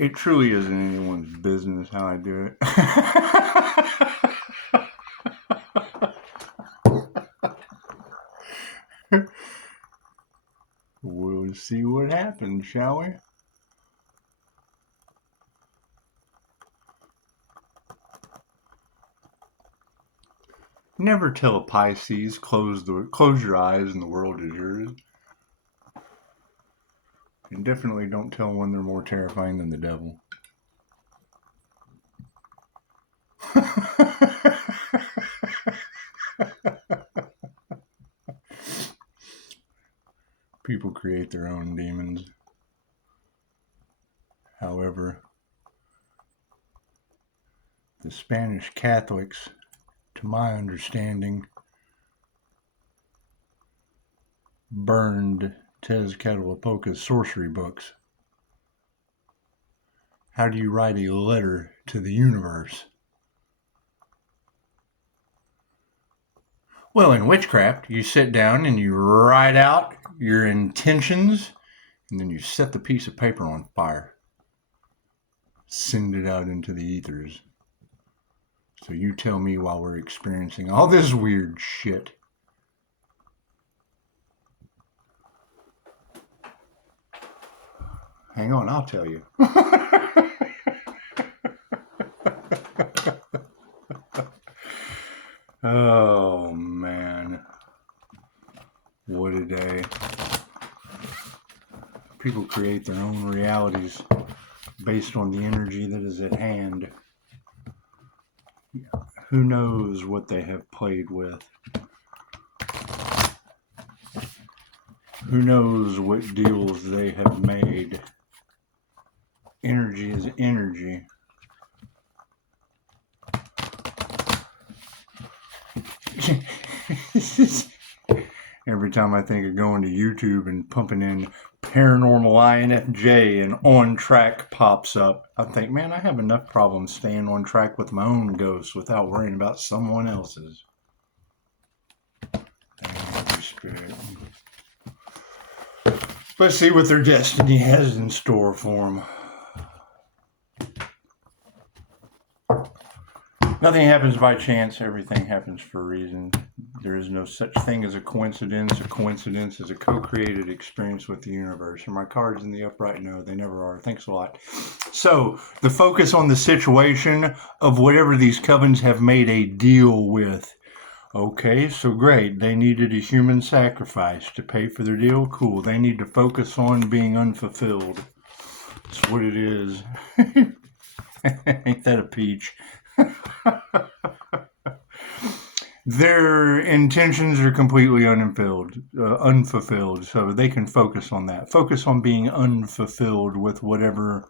It truly isn't anyone's business how I do it. We'll see what happens, shall we? Never tell a Pisces, close your eyes and the world is yours. And definitely don't tell one they're more terrifying than the devil. People create their own demons. However, the Spanish Catholics, to my understanding, burned Tezcatlipoca's sorcery books. How do you write a letter to the universe? Well, in witchcraft, you sit down and you write out your intentions, and then you set the piece of paper on fire. Send it out into the ethers. So you tell me while we're experiencing all this weird shit. Hang on, I'll tell you. Oh, man. What a day. People create their own realities based on the energy that is at hand. Who knows what they have played with? Who knows what deals they have made? Energy is energy. Every time I think of going to YouTube and pumping in paranormal INFJ and On Track pops up, I think, man, I have enough problems staying on track with my own ghosts without worrying about someone else's. Thank you, Spirit. Let's see what their destiny has in store for them. Nothing happens by chance. Everything happens for a reason. There is no such thing as a coincidence. A coincidence is a co-created experience with the universe. Are my cards in the upright? No, they never are. Thanks a lot. So, the focus on the situation of whatever these covens have made a deal with. Okay, so great. They needed a human sacrifice to pay for their deal. Cool. They need to focus on being unfulfilled. That's what it is. Ain't that a peach? Their intentions are completely unfulfilled, so they can focus on that. Focus on being unfulfilled with whatever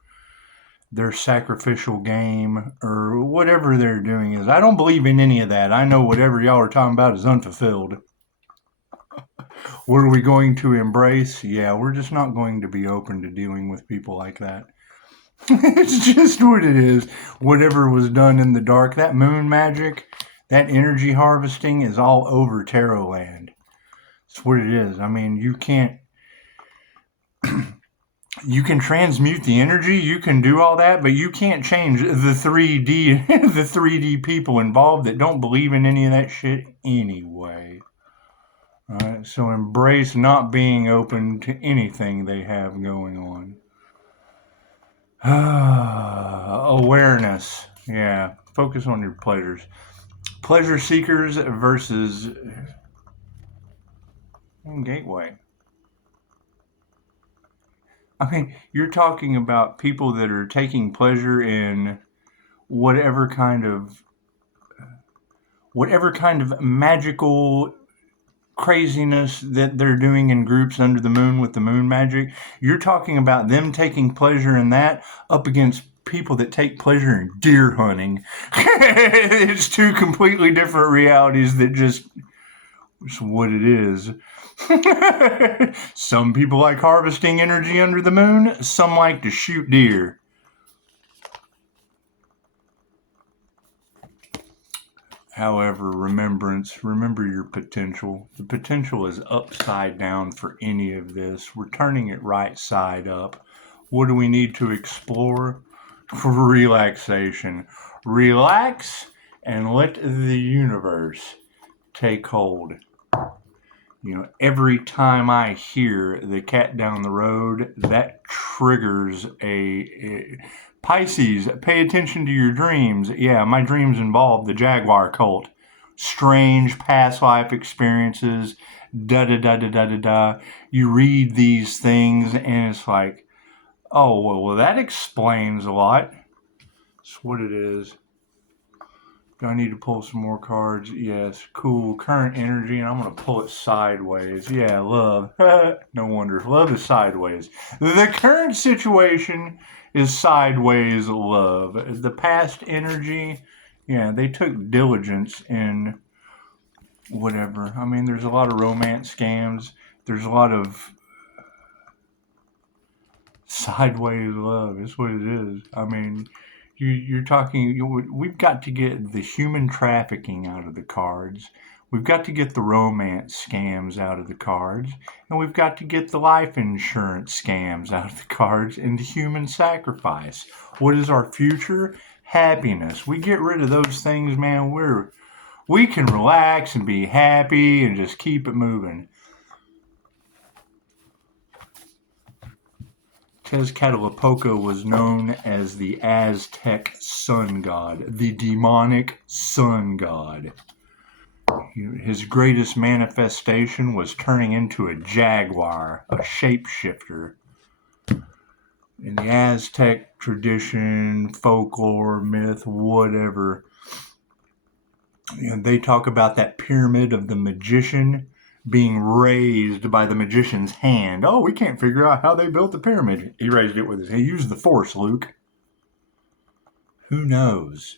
their sacrificial game or whatever they're doing is. I don't believe in any of that. I know whatever y'all are talking about is unfulfilled. What are we going to embrace? Yeah, we're just not going to be open to dealing with people like that. It's just what it is. Whatever was done in the dark, that moon magic, that energy harvesting is all over tarot land. It's what it is. I mean, you can transmute the energy, you can do all that, but you can't change the 3D the 3D people involved that don't believe in any of that shit anyway. Alright, so embrace not being open to anything they have going on. Awareness. Yeah. Focus on your pleasures. Pleasure seekers versus gateway. I mean, you're talking about people that are taking pleasure in whatever kind of magical craziness that they're doing in groups under the moon with the moon magic. You're talking about them taking pleasure in that up against people that take pleasure in deer hunting. It's two completely different realities that just is what it is. Some people like harvesting energy under the moon. Some like to shoot deer. However, remember your potential. The potential is upside down for any of this. We're turning it right side up. What do we need to explore? Relaxation. Relax and let the universe take hold. Every time I hear the cat down the road, that triggers a Pisces, pay attention to your dreams. Yeah, my dreams involve the Jaguar cult. Strange past life experiences, da da da da da da da. You read these things and it's like, oh, well, that explains a lot. That's what it is. Do I need to pull some more cards? Yes. Cool. Current energy, and I'm going to pull it sideways. Yeah, love. No wonder. Love is sideways. The current situation is sideways love. The past energy, yeah, they took diligence in whatever. I mean, there's a lot of romance scams. There's a lot of sideways love. Is what it is. I mean, you're talking. We've got to get the human trafficking out of the cards. We've got to get the romance scams out of the cards, and we've got to get the life insurance scams out of the cards and the human sacrifice. What is our future? Happiness. We get rid of those things, man. We can relax and be happy and just keep it moving. Tezcatlipoca was known as the Aztec sun god, the demonic sun god. His greatest manifestation was turning into a jaguar, a shapeshifter. In the Aztec tradition, folklore, myth, whatever, they talk about that pyramid of the magician being raised by the magician's hand. Oh, we can't figure out how they built the pyramid. He raised it with his hand. He used the force, Luke. Who knows?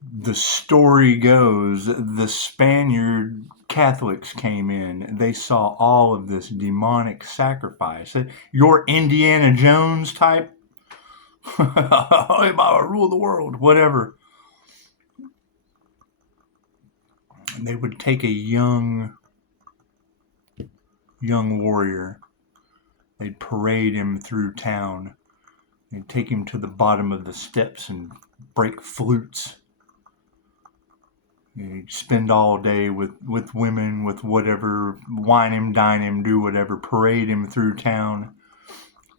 The story goes the Spaniard Catholics came in. They saw all of this demonic sacrifice. Your Indiana Jones type. I'm going to rule the world, whatever. And they would take a young warrior. They'd parade him through town. They'd take him to the bottom of the steps and break flutes. You'd spend all day with women, with whatever, wine him, dine him, do whatever, parade him through town,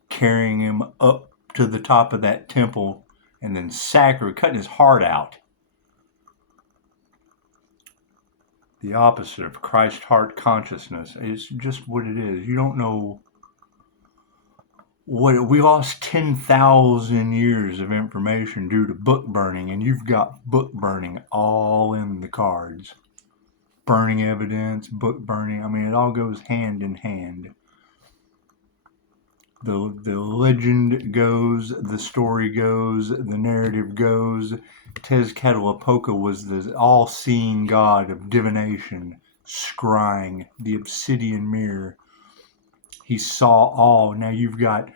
carrying him up to the top of that temple, and then cutting his heart out. The opposite of Christ heart consciousness. It's just what it is. You don't know what we lost 10,000 years of information due to book burning, and you've got book burning all in the cards. Burning evidence, book burning. I mean, it all goes hand in hand. The legend goes, the story goes, the narrative goes. Tezcatlipoca was the all-seeing god of divination, scrying, the obsidian mirror. He saw all. Now you've got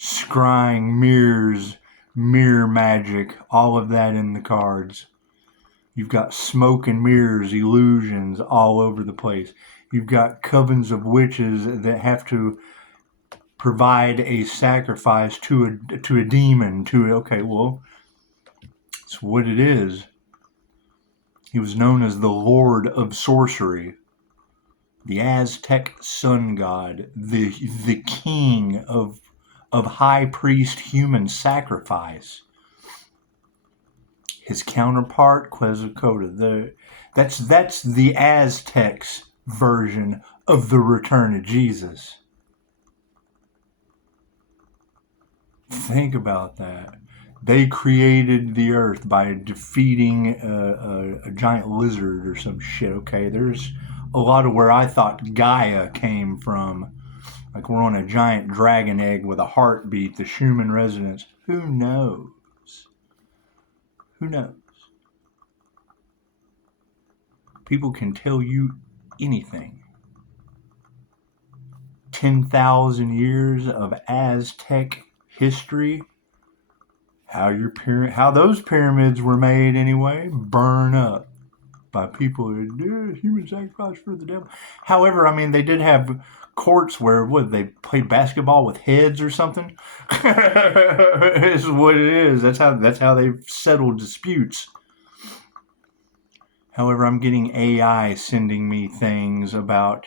scrying, mirrors, mirror magic, all of that in the cards. You've got smoke and mirrors, illusions all over the place. You've got covens of witches that have to provide a sacrifice to a demon. Okay, well, it's what it is. He was known as the Lord of Sorcery, the Aztec sun god, the king of high priest human sacrifice. His counterpart, Quetzalcoatl, that's the Aztecs' version of the return of Jesus. Think about that. They created the earth by defeating a giant lizard or some shit. Okay, there's a lot of where I thought Gaia came from. Like we're on a giant dragon egg with a heartbeat, the Schumann resonance. Who knows? Who knows? People can tell you anything. 10,000 years of Aztec history. How those pyramids were made anyway? Burn up. by people who human sacrifice for the devil. However, I mean, they did have courts where they played basketball with heads or something. Is what it is. That's how they've settled disputes. However, I'm getting AI sending me things about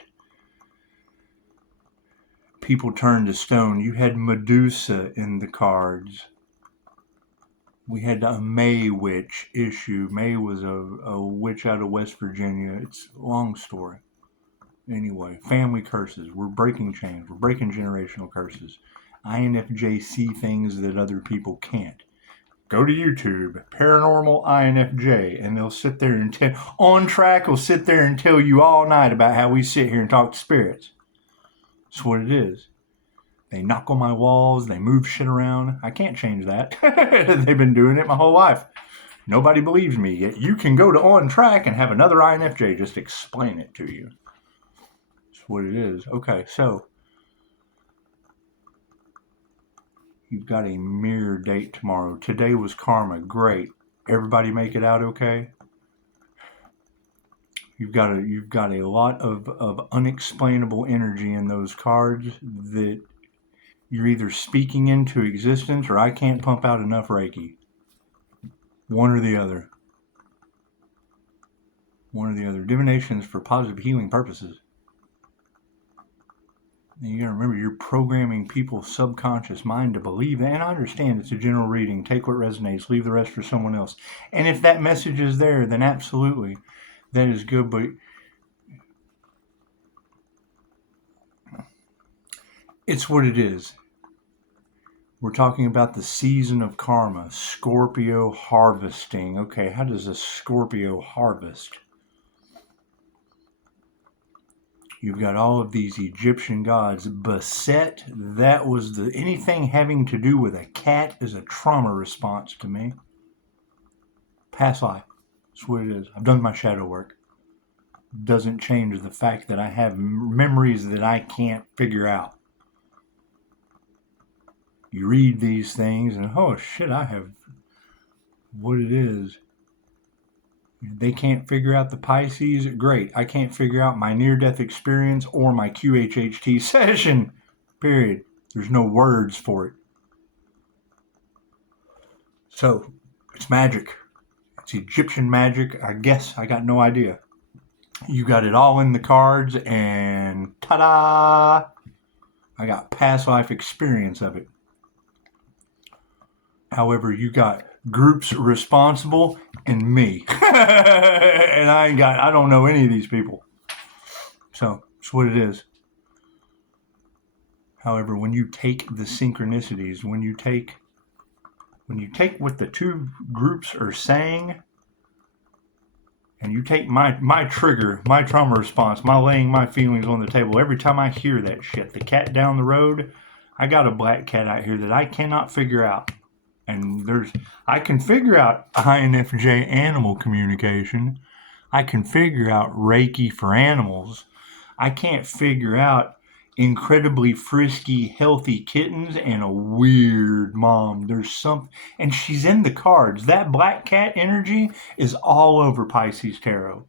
people turned to stone. You had Medusa in the cards. We had a May witch issue. May was a witch out of West Virginia. It's a long story. Anyway, family curses. We're breaking chains. We're breaking generational curses. INFJ see things that other people can't. Go to YouTube, Paranormal INFJ, and they'll sit there and On Track will sit there and tell you all night about how we sit here and talk to spirits. That's what it is. They knock on my walls. They move shit around. I can't change that. They've been doing it my whole life. Nobody believes me yet. You can go to On Track and have another INFJ just explain it to you. That's what it is. Okay, so you've got a mirror date tomorrow. Today was karma. Great. Everybody make it out okay? You've got a lot of unexplainable energy in those cards that you're either speaking into existence or I can't pump out enough Reiki. One or the other. One or the other. Divination is for positive healing purposes. And you gotta remember, you're programming people's subconscious mind to believe that. And I understand it's a general reading. Take what resonates. Leave the rest for someone else. And if that message is there, then absolutely, that is good. But it's what it is. We're talking about the season of karma, Scorpio harvesting. Okay, how does a Scorpio harvest? You've got all of these Egyptian gods. Beset, that was anything having to do with a cat is a trauma response to me. Past life. That's what it is. I've done my shadow work. Doesn't change the fact that I have memories that I can't figure out. You read these things and, oh shit, I have what it is. They can't figure out the Pisces. Great. I can't figure out my near-death experience or my QHHT session. Period. There's no words for it. So, it's magic. It's Egyptian magic. I guess I got no idea. You got it all in the cards and ta-da! I got past life experience of it. However, you got groups responsible and me. And I don't know any of these people. So, it's what it is. However, when you take the synchronicities, when you take what the two groups are saying, and you take my trigger, my trauma response, my laying my feelings on the table, every time I hear that shit, the cat down the road, I got a black cat out here that I cannot figure out. And I can figure out INFJ animal communication. I can figure out Reiki for animals. I can't figure out incredibly frisky, healthy kittens and a weird mom. There's something, and she's in the cards. That black cat energy is all over Pisces Tarot.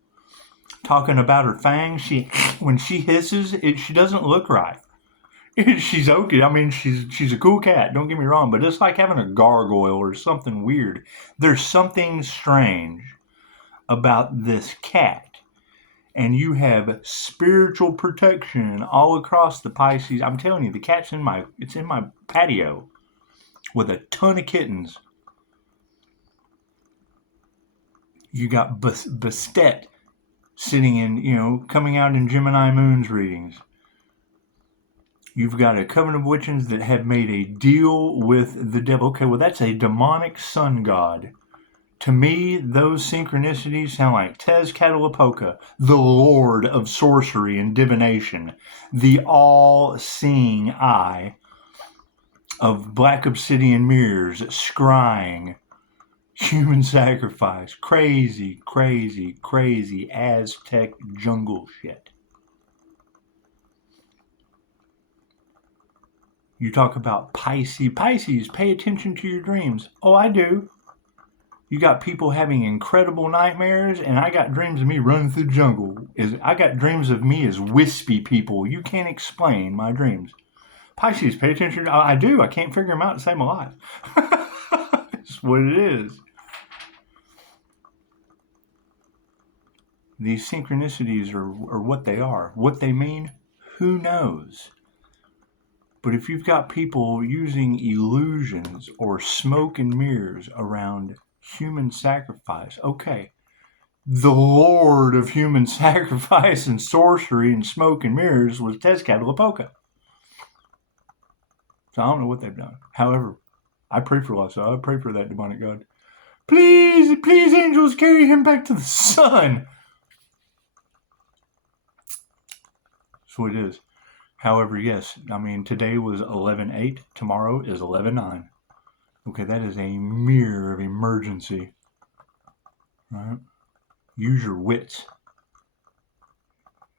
Talking about her fangs, when she hisses, she doesn't look right. She's okay. I mean, she's a cool cat. Don't get me wrong, but it's like having a gargoyle or something weird. There's something strange about this cat. And you have spiritual protection all across the Pisces. I'm telling you, the cat's in my patio with a ton of kittens. You got Bastet sitting in, coming out in Gemini Moon's readings. You've got a coven of witches that have made a deal with the devil. Okay, well, that's a demonic sun god. To me, those synchronicities sound like Tezcatlipoca, the lord of sorcery and divination, the all-seeing eye of black obsidian mirrors, scrying, human sacrifice, crazy, crazy, crazy Aztec jungle shit. You talk about Pisces. Pisces, pay attention to your dreams. Oh, I do. You got people having incredible nightmares, and I got dreams of me running through the jungle. I got dreams of me as wispy people. You can't explain my dreams. Pisces, pay attention. I do. I can't figure them out to save my life. It's what it is. These synchronicities are what they are. What they mean, who knows? But if you've got people using illusions or smoke and mirrors around human sacrifice, okay, the lord of human sacrifice and sorcery and smoke and mirrors was Tezcatlipoca. So I don't know what they've done. However, I pray for Lhasa. I pray for that demonic god. Please, please, angels, carry him back to the sun. That's what it is. However, yes, I mean, today was 11/8. Tomorrow is 11/9. Okay, that is a mirror of emergency. Right? Use your wits.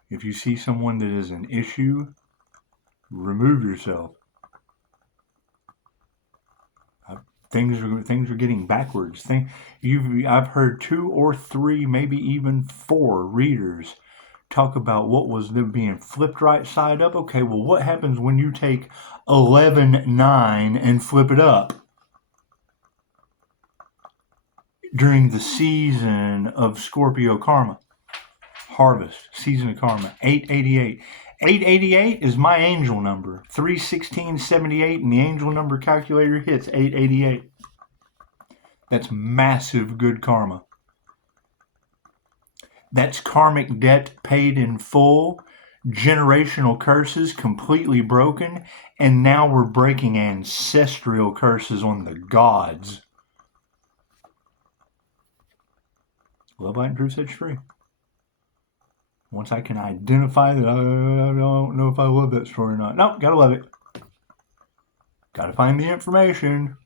If you see someone that is an issue, remove yourself. Things are getting backwards. I've heard 2 or 3, maybe even 4 readers talk about what was them being flipped right side up. Okay, well, what happens when you take 11/9 and flip it up? During the season of Scorpio karma, harvest, season of karma, 888. 888 is my angel number. 31678, and the angel number calculator hits 888. That's massive good karma. That's karmic debt paid in full, generational curses completely broken, and now we're breaking ancestral curses on the gods. Love, light, and truth sets you free. Once I can identify that, I don't know if I love that story or not. Nope, gotta love it. Gotta find the information.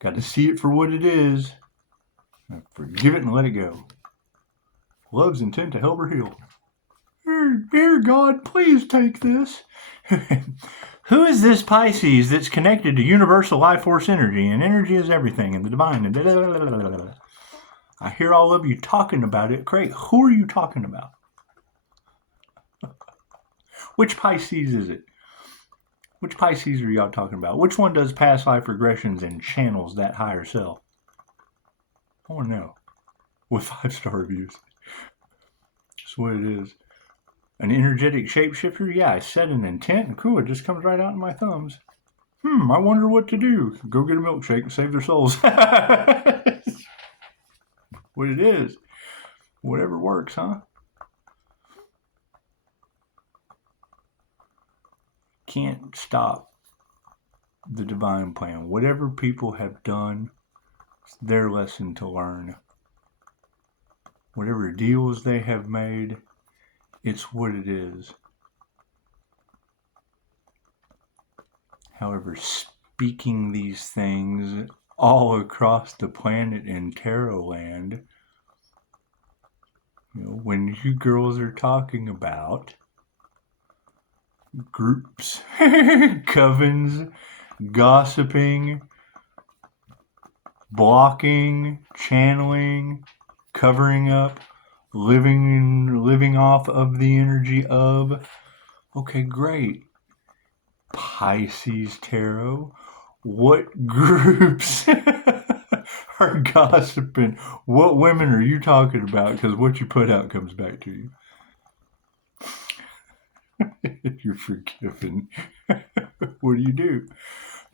Gotta see it for what it is. Forgive it and let it go. Love's intent to help or heal. Dear God, please take this. Who is this Pisces that's connected to universal life force energy, and energy is everything, and the divine, and I hear all of you talking about it. Craig, who are you talking about? Which Pisces is it? Which Pisces are y'all talking about? Which one does past life regressions and channels that higher self? I want to know. With 5-star reviews. That's what it is. An energetic shapeshifter? Yeah, I set an intent and cool, it just comes right out in my thumbs. I wonder what to do. Go get a milkshake and save their souls. What it is. Whatever works, huh? Can't stop the divine plan. Whatever people have done, it's their lesson to learn. Whatever deals they have made, it's what it is. However, speaking these things all across the planet in Tarot land, when you girls are talking about groups, covens, gossiping, blocking, channeling, covering up, living off of the energy of, okay, great. Pisces Tarot, what groups are gossiping? What women are you talking about? Because what you put out comes back to you. You're forgiven. What do?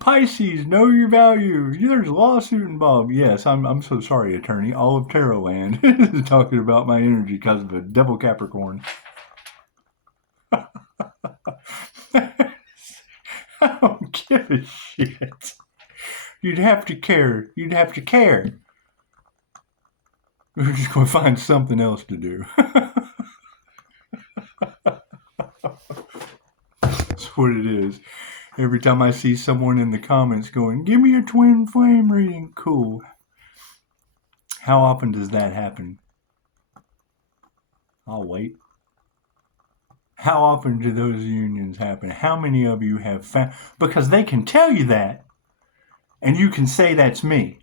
Pisces, know your value. There's a lawsuit involved. Yes, I'm so sorry, attorney. All of Tarot land is talking about my energy because of a devil Capricorn. I don't give a shit. You'd have to care. We're just going to find something else to do. That's what it is. Every time I see someone in the comments going, give me a twin flame reading, cool. How often does that happen? I'll wait. How often do those unions happen? How many of you have found? Because they can tell you that, and you can say that's me.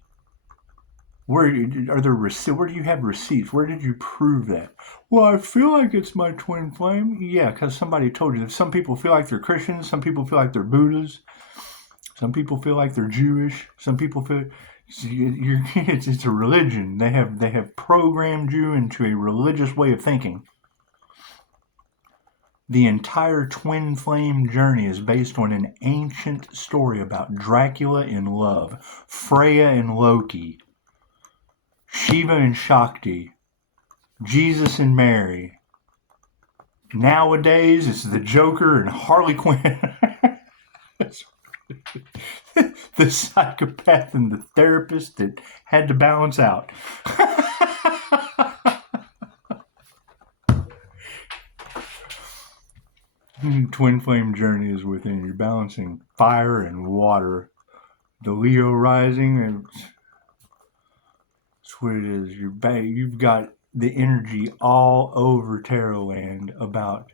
Where are there where do you have receipts? Where did you prove that? Well, I feel like it's my twin flame. Yeah, because somebody told you. Some people feel like they're Christians. Some people feel like they're Buddhas. Some people feel like they're Jewish. Some people feel it's a religion. They have programmed you into a religious way of thinking. The entire twin flame journey is based on an ancient story about Dracula in love, Freya and Loki, Shiva and Shakti, Jesus and Mary. Nowadays, it's the Joker and Harley Quinn. The psychopath and the therapist that had to balance out. Twin flame journey is within you, balancing fire and water. The Leo rising, that's what it is. You've got the energy all over Tarot land about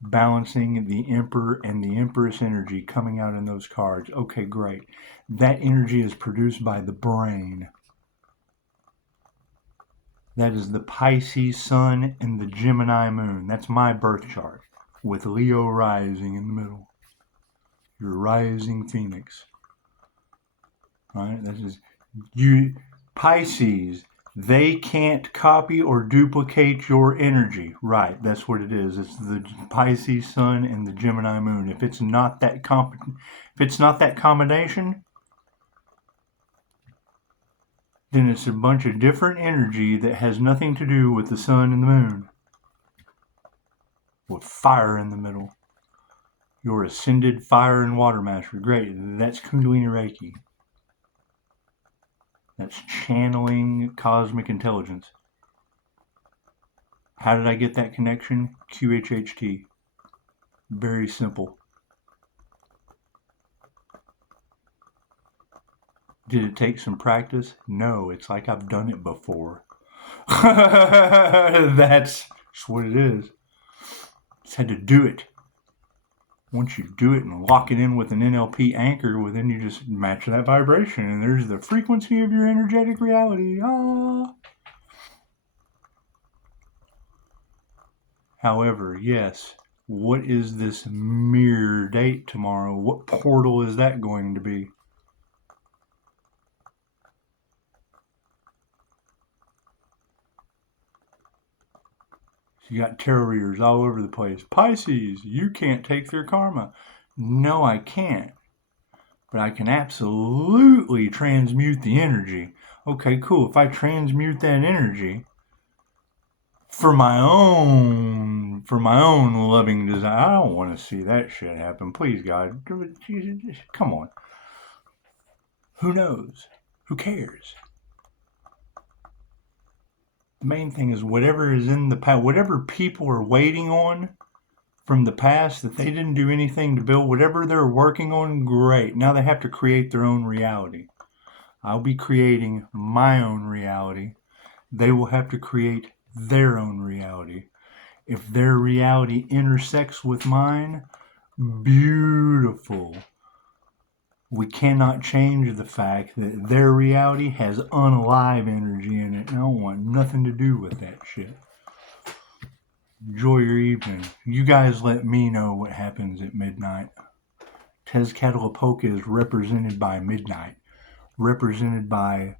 balancing the Emperor and the Empress energy coming out in those cards. Okay, great. That energy is produced by the brain. That is the Pisces Sun and the Gemini Moon. That's my birth chart with Leo rising in the middle. Your rising Phoenix. Right? That is you, Pisces. They can't copy or duplicate your energy. Right, that's what it is. It's the Pisces Sun and the Gemini Moon. If it's not that combination, then it's a bunch of different energy that has nothing to do with the Sun and the Moon. With fire in the middle. Your ascended fire and water master. Great, that's Kundalini Reiki. That's channeling cosmic intelligence. How did I get that connection? QHHT. Very simple. Did it take some practice? No, it's like I've done it before. That's what it is. Just had to do it. Once you do it and lock it in with an NLP anchor, well, then you just match that vibration, and there's the frequency of your energetic reality. However, yes, what is this mirror date tomorrow? What portal is that going to be? You got tarot readers all over the place. Pisces, you can't take their karma. No, I can't. But I can absolutely transmute the energy. Okay, cool. If I transmute that energy for my own loving desire, I don't want to see that shit happen. Please, God, come on. Who knows? Who cares? The main thing is whatever is in the past, whatever people are waiting on from the past that they didn't do anything to build, whatever they're working on, great. Now they have to create their own reality. I'll be creating my own reality. They will have to create their own reality. If their reality intersects with mine, beautiful. We cannot change the fact that their reality has unalive energy in it. I don't want nothing to do with that shit. Enjoy your evening. You guys let me know what happens at midnight. Tezcatlipoca is represented by midnight. Represented by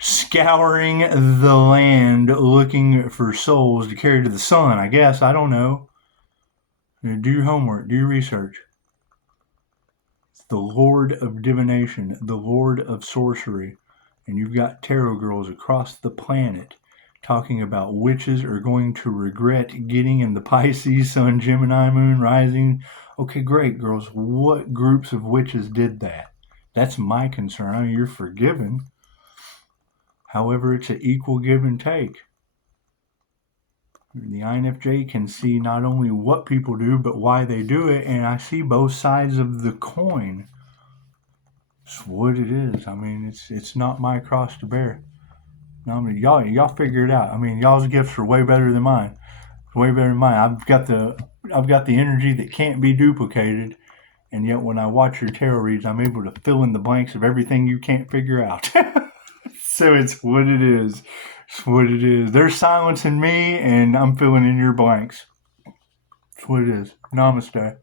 scouring the land looking for souls to carry to the sun, I guess. I don't know. Do your homework. Do your research. The Lord of Divination, the Lord of Sorcery, and you've got tarot girls across the planet talking about witches are going to regret getting in the Pisces Sun, Gemini Moon rising. Okay, great, girls. What groups of witches did that? That's my concern. I mean, you're forgiven. However, it's an equal give and take. The INFJ can see not only what people do, but why they do it, and I see both sides of the coin. It's what it is. I mean, it's not my cross to bear. No, I mean, y'all figure it out. I mean, y'all's gifts are way better than mine. Way better than mine. I've got the energy that can't be duplicated, and yet when I watch your tarot reads, I'm able to fill in the blanks of everything you can't figure out. So it's what it is. It's what it is. There's silence in me, and I'm filling in your blanks. It's what it is. Namaste.